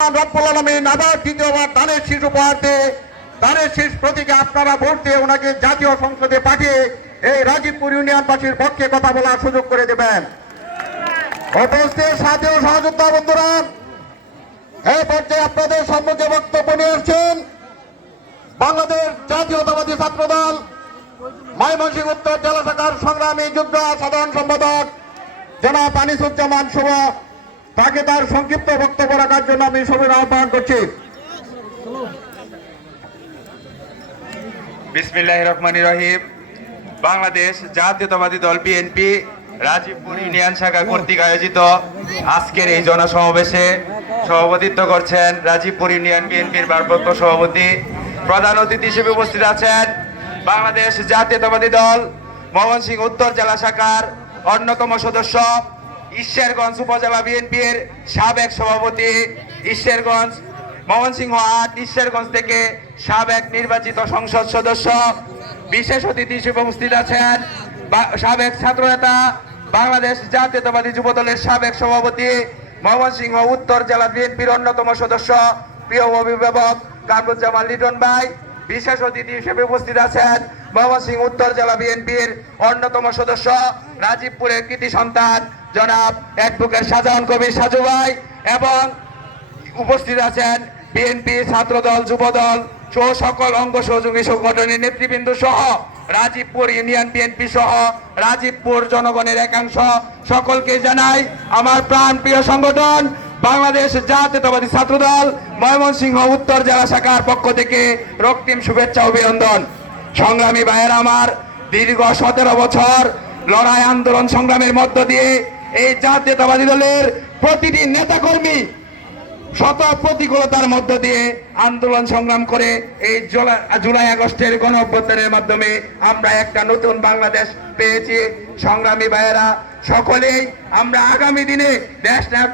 রব্বুল আলামিন আবার দ্বিতীয়বার দানের শীষ উপহার দিয়ে দানের শীষ প্রতীকে আপনারা ভোট দিয়ে ওনাকে জাতীয় সংসদে পাঠিয়ে এই রাজীবপুর ইউনিয়নবাসীর পক্ষে কথা বলার সুযোগ করে দেবেন। উপস্থিত সাথী ও সহযোদ্ধা বন্ধুরা, এই পর্যায়ে আপনাদের সম্মুখে বক্তব্য নিয়ে আসছেন বাংলাদেশ জাতীয়তাবাদী ছাত্রদল ময়মনসিংহ উত্তর জেলা শাখার সংগ্রামী যুগ্ম সাধারণ সম্পাদক জনাব আনিসুজ্জামান শুভ। তাকে তার সংক্ষিপ্ত বক্তব্য রাখার জন্য আমি সবাই আহ্বান করছি। বিসমিল্লাহির রহমানির রহিম। বাংলাদেশ জাতীয়তাবাদী দল বিএনপি রাজীবপুর ইউনিয়ন শাখা কর্তৃক আয়োজিত আজকের এই জনসমাবেশে সভাপতিত্ব করছেন রাজীবপুর ইউনিয়ন বিএনপির ভারপ্রাপ্ত সভাপতি। প্রধান অতিথি হিসেবে উপস্থিত আছেন বাংলাদেশ জাতীয়তাবাদী দল ময়মনসিংহ উত্তর জেলা শাখার অন্যতম সদস্য, ঈশ্বরগঞ্জ উপজেলা বিএনপির সাবেক সভাপতি, ঈশ্বরগঞ্জ ময়মনসিংহ ৮ ঈশ্বরগঞ্জ থেকে সাবেক নির্বাচিত সংসদ সদস্য। বিশেষ অতিথি হিসেবে উপস্থিত আছেন সাবেক ছাত্রনেতা, বাংলাদেশ জাতীয়তাবাদী যুব দলের সাবেক সভাপতি, ময়মনসিংহ উত্তর জেলা বিএনপির অন্যতম সদস্য, প্রিয় অভিভাবক কামরুজ্জামান লিটন ভাই। বিশেষ অতিথি হিসেবে উপস্থিত আছেন ময়মনসিংহ উত্তর জেলা বিএনপির অন্যতম সদস্য, রাজীবপুরের কৃতি সন্তান জনাব অ্যাডভোকেট শাহজাহান কবির সাজু ভাই, এবং উপস্থিত আছেন বিএনপি ছাত্রদল যুবদল সহ সকল অঙ্গ সহযোগী সংগঠনের নেতৃবৃন্দ সহ রাজীবপুর ইউনিয়ন বিএনপি সহ রাজীবপুর জনগণের একাংশ। সকলকে জানাই আমার প্রাণ প্রিয় সংগঠন বাংলাদেশ জাতীয়তাবাদী ছাত্রদল ময়মনসিংহ উত্তর জেলা শাখার পক্ষ থেকে রক্তিম শুভেচ্ছা অভিনন্দন। সংগ্রামী ভাইয়েরা আমার, দীর্ঘ 17 বছর লড়াই আন্দোলন সংগ্রামের মধ্য দিয়ে এই জাতীয়তাবাদী দলের প্রতিটি নেতাকর্মী শত প্রতিকূলতার মধ্য দিয়ে আন্দোলন সংগ্রাম করে এই জুলাই আগস্টের গণ অভ্যুত্থানের মাধ্যমে আমরা একটা নতুন বাংলাদেশ পেয়েছি। সংগ্রামী ভাইয়েরা, সকলেই আমরা আগামী দিনে দেশ নায়ক